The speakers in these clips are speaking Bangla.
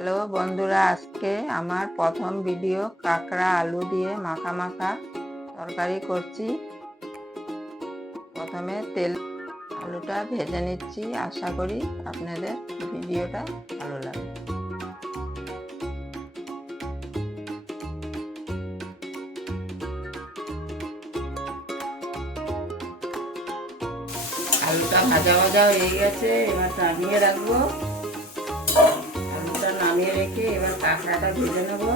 হ্যালো বন্ধুরা, আজকে আমার প্রথম ভিডিও কাঁকড়া আলু দিয়ে মাখা মাখা তরকারি করছি। প্রথমে তেল আলুটা ভেজে নিচ্ছি। আশা করি আপনাদের ভিডিওটা ভালো লাগে। আলুটা ভাজা ভাজা হয়ে গেছে, এবার নামিয়ে রাখবো। আলুটা নামিয়ে রেখে এবার কাঁকড়াটা ভেজে নেবো।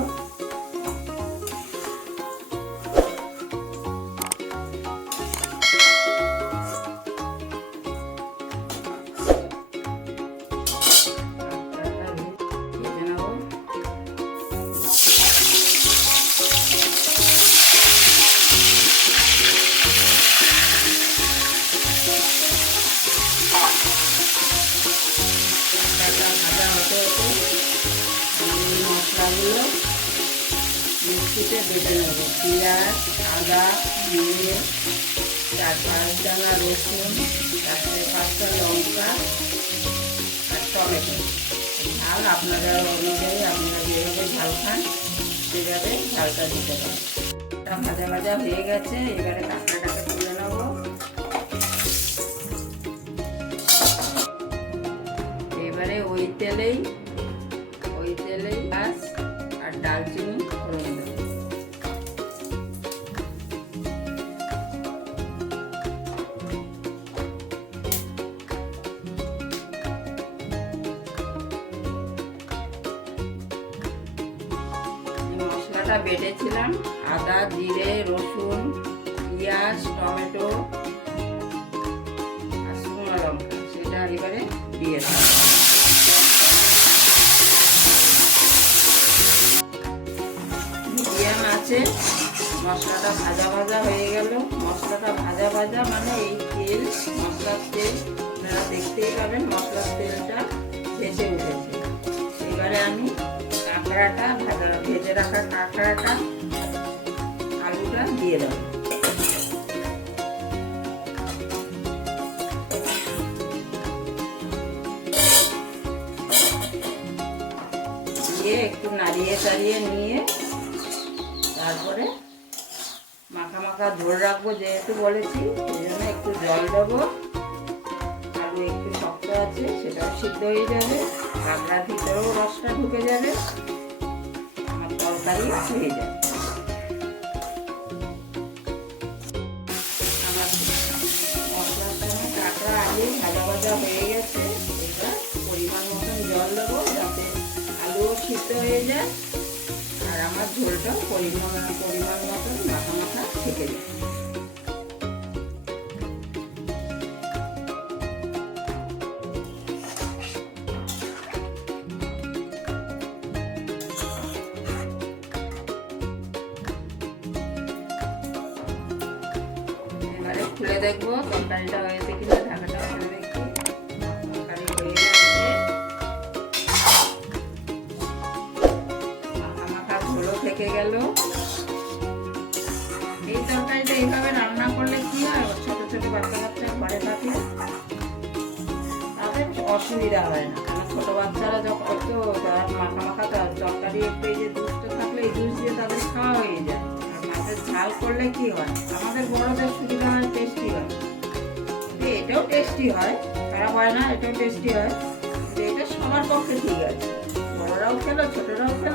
ভাজা হতে হতে মশলাগুলো মিক্সিতে বেটে নেব। পেঁয়াজ, আদা, জিরে, 4-5 দানা রসুন, 4-5টা লঙ্কা আর টমেটো। ঝাল আপনাদের অনুযায়ী, আপনারা যেভাবে ঝাল খান সেভাবে ঝালটা দিতে পারেন। ভাজা ভাজা হয়ে গেছে, এবারে কাঁকড়াটাকে তুলে নেব। এবারে ওই তেলেই এলাচ আর ডালচিনি ফোড়ন দেব। মশলাটা বেটেছিলাম, আদা, জিরে, রসুন, পেঁয়াজ, টমেটো আর শুকনো লঙ্কা, সেটা এবারে দিয়ে দেব। মিডিয়াম আছে, মশলাটা ভাজা ভাজা হয়ে গেল। মশলাটা ভাজা ভাজা মানে এই তেল, মশলার তেল আপনারা দেখতেই পাবেন, মশলার তেলটা ভেসে উঠেছে। এবারে আমি কাঁকড়াটা ভেজে রাখা কাঁকড়াটা আলুটা দিয়ে দেব। দিয়ে একটু নাড়িয়ে চাড়িয়ে নিয়ে তারপরে মাখা মাখা ঝোল রাখবো, যেহেতু বলেছি সেই জন্য একটু জল দেবো। আলু একটু শক্ত আছে, সেটাও সিদ্ধ হয়ে যাবে, কাঁকড়ার ভিতরেও রসটা ঢুকে যাবে, আমার তরকারি হয়ে যাবে। আমার মশলার সঙ্গে কাঁকড়া আলু ভাজা ভাজা হয়ে গেছে। এবার পরিমাণ মতন জল দেবো, যাতে আলুও সিদ্ধ হয়ে যায় আর আমার ঝোলটাও পরিমাণ মতন মাখা মাখা থেকে যায়। এবারে খুলে দেখবো তরকারিটা হয়েছে কিনা, ঢাকাটা খুলে দেখি। তরকারি হয়ে গেছে, মাখা মাখা ঝোলও থেকে গেল। এই তরকারিটা এইভাবে রান্না করলে কি হয়, ছোট ছোট বাচ্চা বাচ্চা ঘরে থাকলে তাদের অসুবিধা হয় না। কারণ ছোট বাচ্চারা যখন মাখা মাখা তরকারি একটু এই যে দুধটা থাকলে এই দুধ দিয়ে তাদের খাওয়া হয়ে যায়। আর মাছের ঝাল করলে কি হয়, আমাদের বড়দের সুবিধা হয়, টেস্টি হয়। এটাও টেস্টি হয়, খারাপ হয় না, এটাও টেস্টি হয়। কিন্তু এটা সবার পক্ষে ঠিক আছে, বড়রাও খেলো ছোটরাও খেলো।